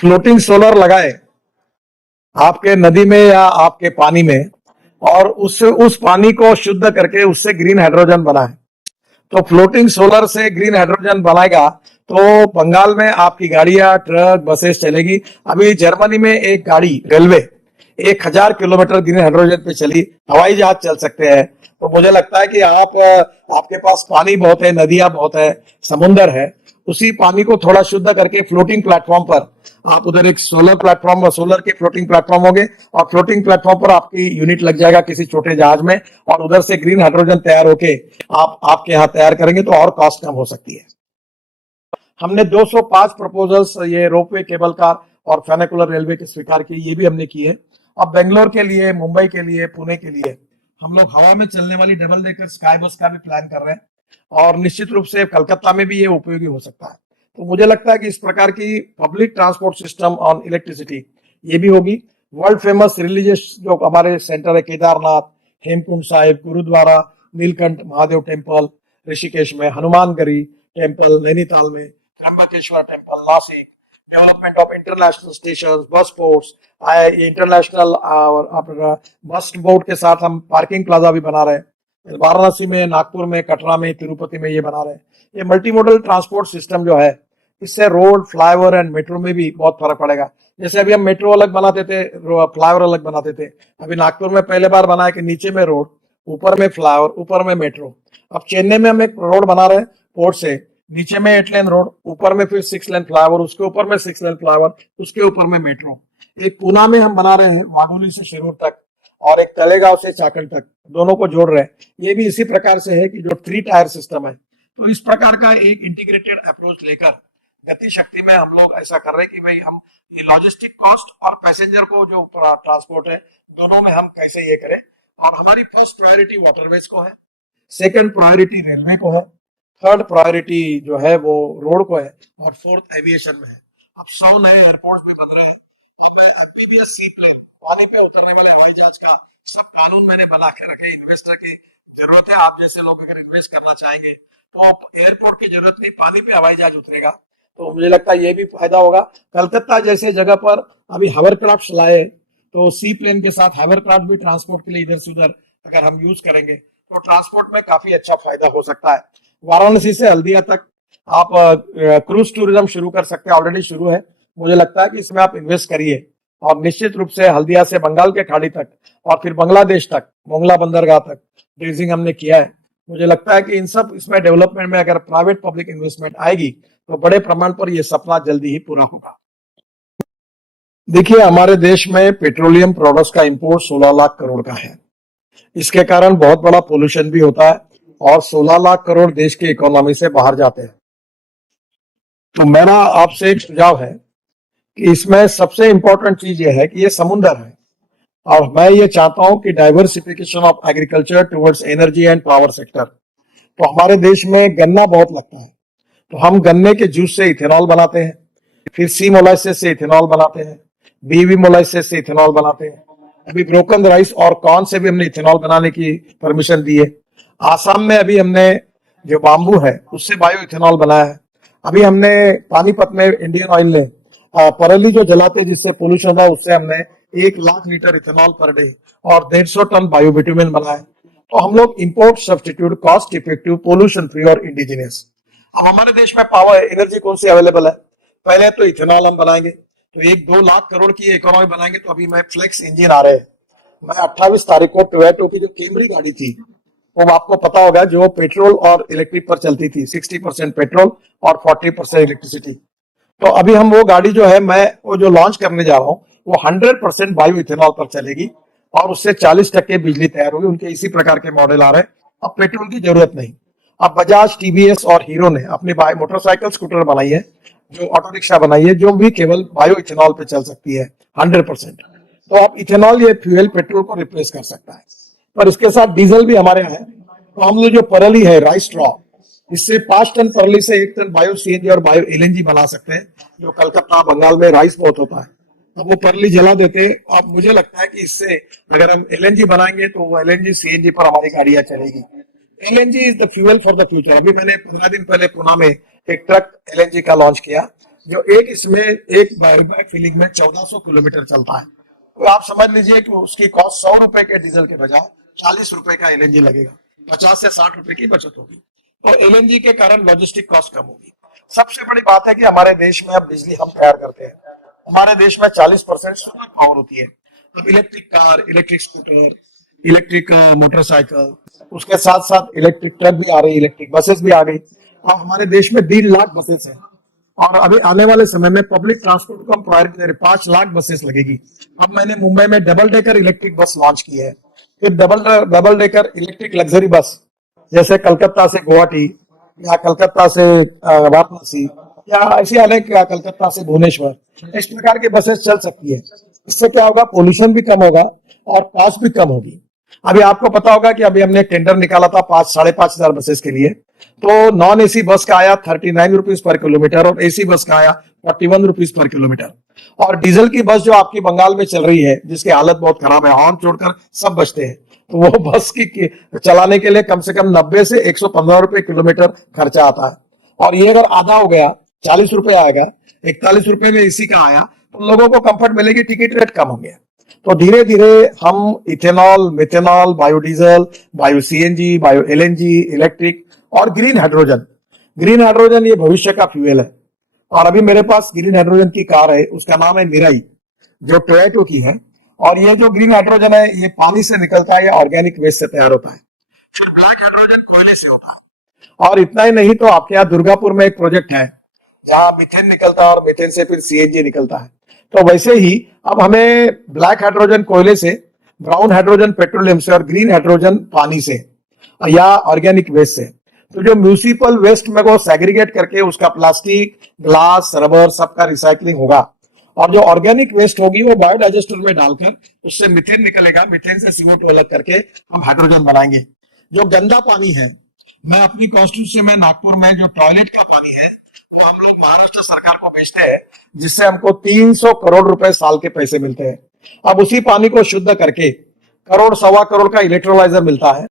Floating solar लगाए आपके नदी में या आपके पानी में, और उससे उस पानी को शुद्ध करके उससे ग्रीन हाइड्रोजन बनाए। तो फ्लोटिंग सोलर से ग्रीन हाइड्रोजन बनाएगा तो बंगाल में आपकी गाड़ियां, ट्रक, बसेस चलेगी। अभी जर्मनी में एक गाड़ी रेलवे 1000 किलोमीटर ग्रीन हाइड्रोजन पे चली, हवाई जहाज चल सकते हैं। तो मुझे लगता है कि आपके पास पानी बहुत है, नदियां बहुत है, समुन्दर है, उसी पानी को थोड़ा शुद्ध करके फ्लोटिंग प्लेटफॉर्म पर आप उधर एक सोलर प्लेटफॉर्म और सोलर के फ्लोटिंग प्लेटफॉर्म होंगे, और फ्लोटिंग प्लेटफॉर्म पर आपकी यूनिट लग जाएगा किसी छोटे जहाज में, और उधर से ग्रीन हाइड्रोजन तैयार होके आपके यहाँ तैयार करेंगे तो और कॉस्ट कम हो सकती है। हमने 205 प्रपोजल्स ये रोपवे, केबल कार और फेनिकुलर रेलवे के स्वीकार किए, ये भी हमने किए। अब बेंगलोर के लिए, मुंबई के लिए, पुणे के लिए हम लोग हवा में चलने वाली डबल डेकर स्काई बस का भी प्लान कर रहे हैं, और निश्चित रूप से कलकत्ता में भी ये उपयोगी हो सकता है। तो मुझे लगता है कि इस प्रकार की public transport system on electricity ये भी होगी। वर्ल्ड फेमस रिलीजियस जो हमारे सेंटर है, केदारनाथ, हेमकुंड साहिब, गुरुद्वारा, नीलकंठ महादेव टेम्पल ऋषिकेश में, हनुमानगढ़ी टेम्पल नैनीताल में, Trimbakeshwar temple Nashik, development of international station, बस पोर्ट्स, इंटरनेशनल बस बोर्ड के साथ हम पार्किंग प्लाजा भी बना रहे हैं। वाराणसी में, नागपुर में, कटरा में, तिरुपति में ये बना रहे हैं। ये मल्टी मॉडल ट्रांसपोर्ट सिस्टम जो है, इससे रोड, फ्लाईओवर एंड मेट्रो में भी बहुत फर्क पड़ेगा। जैसे अभी हम मेट्रो अलग बनाते थे, फ्लाईओवर अलग बनाते थे। अभी नागपुर में पहले बार बनाया कि नीचे में रोड, ऊपर में फ्लाईओवर, ऊपर में मेट्रो। अब चेन्नई में हम एक रोड बना रहे हैं पोर्ट से, नीचे में 8 लेन रोड, ऊपर में फिर 6 लेन फ्लाईओवर, उसके ऊपर में 6 लेन फ्लाईओवर, उसके ऊपर में मेट्रो। एक पूना में हम बना रहे हैं, वाघोली से शिरूर तक, और एक तलेगांव से चाकल तक, दोनों को जोड़ रहे हैं। ये भी इसी प्रकार से है कि जो 3 टायर सिस्टम है। तो इस प्रकार का एक इंटीग्रेटेड अप्रोच लेकर गति शक्ति में हम लोग ऐसा कर रहे हैं कि भाई हम ये लॉजिस्टिक कॉस्ट और पैसेंजर को जो ट्रांसपोर्ट है, दोनों में हम कैसे ये करें। और हमारी फर्स्ट प्रायोरिटी वाटरवेज को है, सेकंड प्रायोरिटी रेलवे को है, थर्ड प्रायोरिटी जो है वो रोड को है, और फोर्थ एविएशन में है। अब 100 नए एयरपोर्ट भी बन रहे हैं। अब एमपीबीएस सी प्लेन, पानी पे उतरने वाले हवाई जहाज का सब कानून मैंने बना के रखे। इन्वेस्टर की जरूरत है, आप जैसे लोग अगर इन्वेस्ट करना चाहेंगे तो एयरपोर्ट की जरूरत नहीं, पानी पे हवाई जहाज उतरेगा। तो मुझे लगता है ये भी फायदा होगा। कलकत्ता जैसे जगह पर अभी हावरक्राफ्ट लाए, तो सी प्लेन के साथ हावरक्राफ्ट भी ट्रांसपोर्ट के लिए इधर से उधर अगर हम यूज करेंगे तो ट्रांसपोर्ट में काफी अच्छा फायदा हो सकता है। वाराणसी से हल्दिया तक आप क्रूज टूरिज्म शुरू कर सकते हैं, ऑलरेडी शुरू है। मुझे लगता है कि इसमें आप इन्वेस्ट करिए, और निश्चित रूप से हल्दिया से बंगाल के खाड़ी तक और फिर बांग्लादेश तक, मोंगला बंदरगाह तक ड्रेजिंग हमने किया है। मुझे लगता है कि इन सब इसमें डेवलपमेंट में अगर प्राइवेट पब्लिक इन्वेस्टमेंट आएगी तो बड़े प्रमाण पर यह सपना जल्दी ही पूरा होगा। देखिए, हमारे देश में पेट्रोलियम प्रोडक्ट्स का इंपोर्ट 16 लाख करोड़ का है। इसके कारण बहुत बड़ा पोल्यूशन भी होता है, और 16 लाख करोड़ देश की इकोनॉमी से बाहर जाते हैं। तो मेरा आपसे एक सुझाव है कि इसमें सबसे इंपॉर्टेंट चीज ये है कि ये समुंदर है, और मैं ये चाहता हूं कि diversification of agriculture towards energy and power sector. तो हमारे देश में गन्ना बहुत लगता है, तो हम गन्ने के जूस से इथेनॉल बनाते हैं, फिर सी मोलाइसिस से इथेनॉल बनाते हैं, बीवी मोलाइसिस से इथेनॉल बनाते हैं। अभी ब्रोकन राइस और कॉर्न से भी हमने इथेनॉल बनाने की परमिशन दी है। आसाम में अभी हमने जो बाम्बू है उससे बायो इथेनॉल बनाया है। अभी हमने पानीपत में इंडियन ऑयल ने पराली जो जलाते जिससे पोल्यूशन था, उससे हमने 1 lakh litre ethanol per day और 150 टन बायोबिट्यूमेन बनाया। तो हम लोग import substitute, cost effective, pollution free और इंडिजिनियस। अब हमारे देश में पावर एनर्जी कौन सी अवेलेबल है? पहले तो इथेनॉल हम बनाएंगे, तो 1-2 लाख करोड़ की इकोनॉमी बनाएंगे। तो अभी मैं फ्लेक्स इंजन आ रहे हैं। मैं 28 तारीख को टोयोटो की जो कैमरी गाड़ी थी, वो आपको पता होगा, जो पेट्रोल और इलेक्ट्रिक पर चलती थी, 60% पेट्रोल और 40% इलेक्ट्रिसिटी। तो अभी हम वो गाड़ी जो है, मैं वो जो लॉन्च करने जा रहा हूँ, वो 100% बायो इथेनॉल पर चलेगी, और उससे 40% बिजली तैयार होगी। उनके इसी प्रकार के मॉडल आ रहे हैं। अब पेट्रोल की जरूरत नहीं। अब बजाज, टीवीएस और हीरो ने अपनी मोटरसाइकिल, स्कूटर बनाई है, जो ऑटो रिक्शा बनाई है, जो भी केवल बायो इथेनॉल पे चल सकती है 100%। तो अब इथेनॉल ये फ्यूल पेट्रोल को रिप्लेस कर सकता है। पर इसके साथ डीजल भी हमारे यहाँ है। तो हम लोग जो परली है, राइस स्ट्रॉ, इससे 5 टन परली से 1 टन बायो सीएनजी और बायो एलएनजी बना सकते हैं। जो कलकत्ता, बंगाल में राइस बहुत होता है, अब वो परली जला देते हैं। अब मुझे लगता है कि इससे अगर हम एलएनजी बनाएंगे तो वो एलएनजी सीएनजी पर हमारी गाड़ियां चलेगी। LNG is the fuel for the future. अभी मैंने 15 दिन पहले पुणे में एक ट्रक एलएनजी का लॉन्च किया, जो एक इसमें एक बायोबैग फिलिंग में 1400 किलोमीटर चलता है। तो आप समझ लीजिए कि उसकी कॉस्ट 100 रुपए के डीजल के बजाय 40 रुपए का एलएनजी लगेगा, 50 से 60 रुपए की बचत होगी। तो एलएनजी के कारण लॉजिस्टिक कॉस्ट कम होगी। सबसे बड़ी बात है कि हमारे देश में अब बिजली हम तैयार करते हैं। हमारे देश में 40% सोलर पावर होती है। अब electric car, electric scooter, electric motorcycle, उसके साथ साथ इलेक्ट्रिक ट्रक भी आ रही, इलेक्ट्रिक बसेस भी आ गई। और हमारे देश में 1.5 लाख बसेस हैं। और अभी आने वाले समय में पब्लिक ट्रांसपोर्ट को हम प्रोवाइड करें, 5 लाख बसेस लगेगी। अब मैंने मुंबई में double decker electric bus launch की है। फिर double decker electric luxury bus, जैसे कलकत्ता से गुवाहाटी या कलकत्ता से वाराणसी या ऐसी अनेक, कलकत्ता से भुवनेश्वर, इस प्रकार की बसेस चल सकती है। इससे क्या होगा, पोल्यूशन भी कम होगा और कॉस्ट भी कम होगी। अभी आपको पता होगा कि अभी हमने टेंडर निकाला था 5,500 बसेस के लिए। तो नॉन एसी बस का आया 39 रुपीज पर किलोमीटर और एसी बस का आया 41 रुपीज पर किलोमीटर। और डीजल की बस जो आपकी बंगाल में चल रही है, जिसकी हालत बहुत खराब है, हॉर्न छोड़कर सब बचते हैं, तो वो बस की चलाने के लिए कम से कम 90 से 115 रुपए किलोमीटर खर्चा आता है। और ये अगर आधा हो गया, 40 रुपए आएगा, 41 रुपए में एसी का आया, तो लोगों को कंफर्ट मिलेगी, टिकट रेट कम होंगे। तो धीरे धीरे हम ethanol, methanol, biodiesel, bio CNG, bio LNG, electric और ग्रीन हाइड्रोजन ये भविष्य का फ्यूल है। और अभी मेरे पास ग्रीन हाइड्रोजन की कार है, उसका नाम है निराई, जो टोयोटो की है। और ये जो ग्रीन हाइड्रोजन है, ये पानी से निकलता है या ऑर्गेनिक वेस्ट से तैयार होता है। फिर ब्लैक हाइड्रोजन कोयले से होता है। और इतना ही नहीं, तो आपके यहाँ दुर्गापुर में एक प्रोजेक्ट है जहां मीथेन निकलता है और मीथेन से फिर सीएनजी निकलता है। तो वैसे ही अब हमें ब्लैक हाइड्रोजन कोयले से, ब्राउन हाइड्रोजन पेट्रोलियम से और ग्रीन हाइड्रोजन पानी से या ऑर्गेनिक वेस्ट से। तो जो म्यूनिसिपल वेस्ट में वो सेग्रीगेट करके उसका प्लास्टिक, ग्लास, रबर सबका रिसाइकलिंग होगा। और जो ऑर्गेनिक वेस्ट होगी वो बायोडाइजेस्टर में डालकर उससे मीथेन निकलेगा, मीथेन से CO2 अलग करके हम हाइड्रोजन बनाएंगे। जो गंदा पानी है, मैं अपनी कॉन्स्टिट्यूंसी में नागपुर में जो टॉयलेट का पानी है, वो हम लोग महाराष्ट्र सरकार को बेचते हैं, जिससे हमको 300 करोड़ रुपए साल के पैसे मिलते हैं। अब उसी पानी को शुद्ध करके करोड़, 1.25 करोड़ का इलेक्ट्रोलाइजर मिलता है।